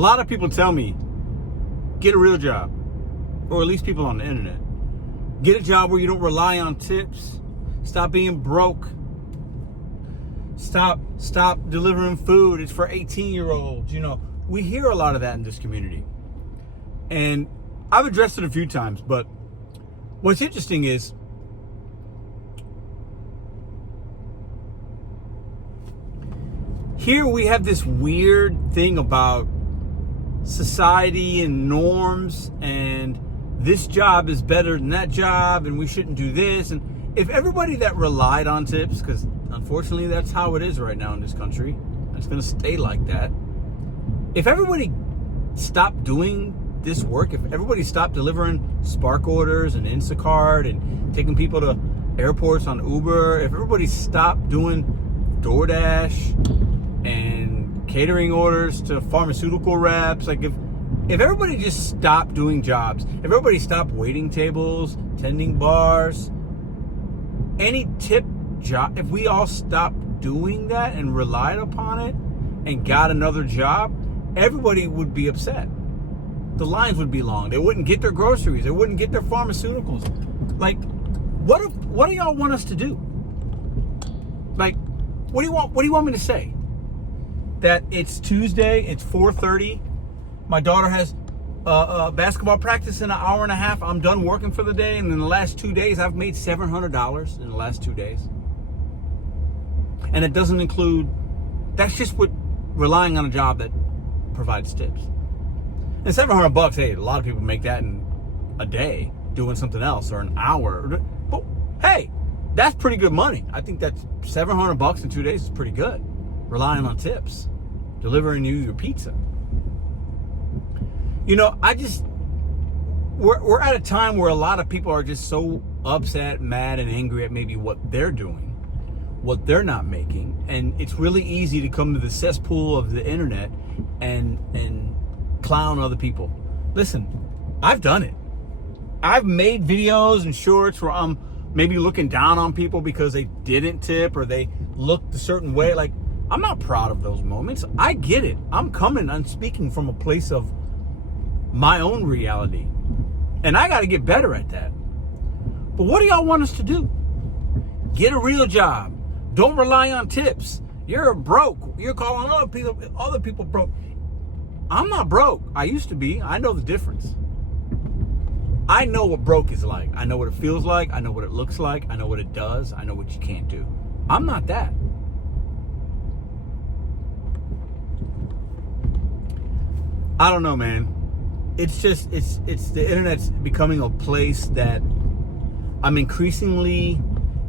lot of people tell me, get a real job, or at least people on the internet. Get a job where you don't rely on tips. Stop being broke. Stop delivering food. It's for 18-year-olds. You know, we hear a lot of that in this community. And I've addressed it a few times, but what's interesting is here we have this weird thing about society and norms, and this job is better than that job, and we shouldn't do this. And if everybody that relied on tips, because unfortunately that's how it is right now in this country, and it's going to stay like that. If everybody stopped doing this work, if everybody stopped delivering Spark orders and Instacart and taking people to airports on Uber, if everybody stopped doing DoorDash and catering orders to pharmaceutical reps, like if everybody just stopped doing jobs, if everybody stopped waiting tables, tending bars, any tip job, if we all stopped doing that and relied upon it and got another job, everybody would be upset. The lines would be long. They wouldn't get their groceries. They wouldn't get their pharmaceuticals. Like, what do y'all want us to do? Like, what do you want me to say? That it's Tuesday, it's 4:30. My daughter has basketball practice in an hour and a half. I'm done working for the day, and in the last 2 days, I've made $700 in the last 2 days. And it doesn't include, that's just what relying on a job that provides tips. And $700, hey, a lot of people make that in a day doing something else, or an hour. But hey, that's pretty good money. I think that's $700 in 2 days is pretty good. Relying on tips, delivering you your pizza. You know, we're at a time where a lot of people are just so upset, mad, and angry at maybe what they're doing, what they're not making. And it's really easy to come to the cesspool of the internet and clown other people. Listen, I've done it. I've made videos and shorts where I'm maybe looking down on people because they didn't tip or they looked a certain way. Like, I'm not proud of those moments. I get it. I'm speaking from a place of my own reality. And I got to get better at that. But what do y'all want us to do? Get a real job. Don't rely on tips. You're broke. You're calling other people broke. I'm not broke. I used to be. I know the difference. I know what broke is like. I know what it feels like. I know what it looks like. I know what it does. I know what you can't do. I'm not that. I don't know, man. It's just, it's the internet's becoming a place that I'm increasingly,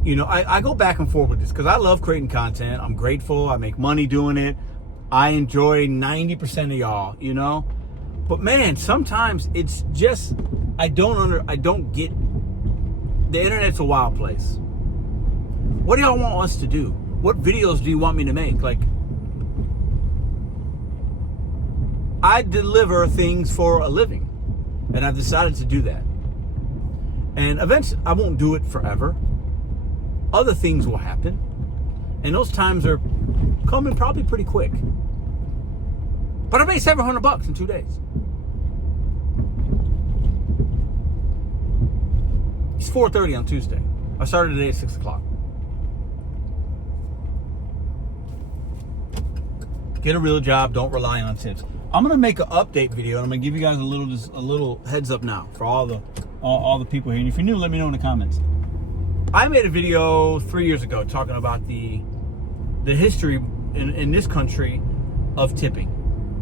you know, I go back and forth with this because I love creating content. I'm grateful. I make money doing it. I enjoy 90% of y'all, you know? But man, sometimes it's just, I don't get, the internet's a wild place. What do y'all want us to do? What videos do you want me to make? Like, I deliver things for a living, and I've decided to do that. And eventually, I won't do it forever. Other things will happen, and those times are coming probably pretty quick. But I made $700 in 2 days. It's 4:30 on Tuesday. I started today at 6 o'clock. Get a real job. Don't rely on tips. I'm gonna make an update video, and I'm gonna give you guys a little heads up now for all the people here. And if you're new, let me know in the comments. I made a video 3 years ago talking about the history in this country of tipping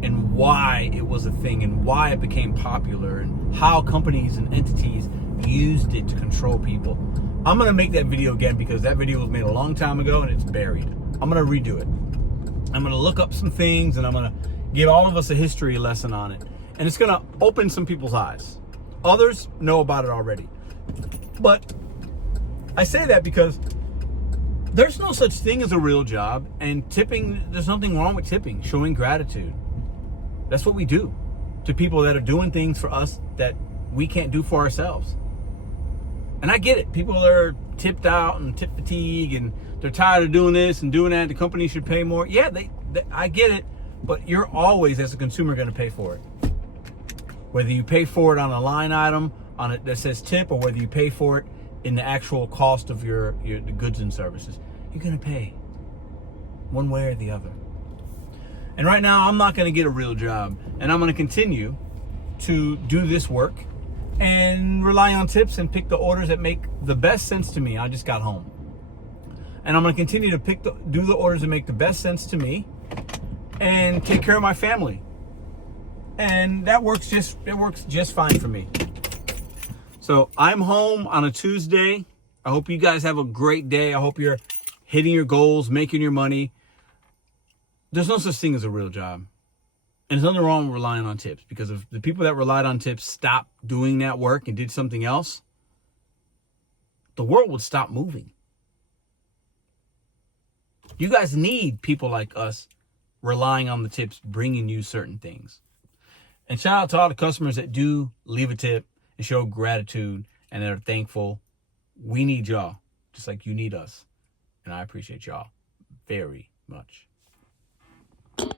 and why it was a thing and why it became popular and how companies and entities used it to control people. I'm gonna make that video again because that video was made a long time ago and it's buried. I'm gonna redo it. I'm gonna look up some things and I'm gonna give all of us a history lesson on it. And it's gonna open some people's eyes. Others know about it already. But I say that because there's no such thing as a real job, and tipping, there's nothing wrong with tipping, showing gratitude. That's what we do to people that are doing things for us that we can't do for ourselves. And I get it. People are tipped out and tip fatigue and they're tired of doing this and doing that. The company should pay more. Yeah, I get it. but you're always, as a consumer, going to pay for it. Whether you pay for it on a line item on it that says tip, or whether you pay for it in the actual cost of your the goods and services, you're going to pay one way or the other. And right now, I'm not going to get a real job, and I'm going to continue to do this work and rely on tips and pick the orders that make the best sense to me. I just got home, and I'm going to continue to do the orders that make the best sense to me and take care of my family. And that works just fine for me. So I'm home on a Tuesday. I hope you guys have a great day. I hope you're hitting your goals, making your money. There's no such thing as a real job. And there's nothing wrong with relying on tips, because if the people that relied on tips stopped doing that work and did something else, the world would stop moving. You guys need people like us relying on the tips, bringing you certain things. And shout out to all the customers that do leave a tip and show gratitude and they're thankful. We need y'all, just like you need us. And I appreciate y'all very much.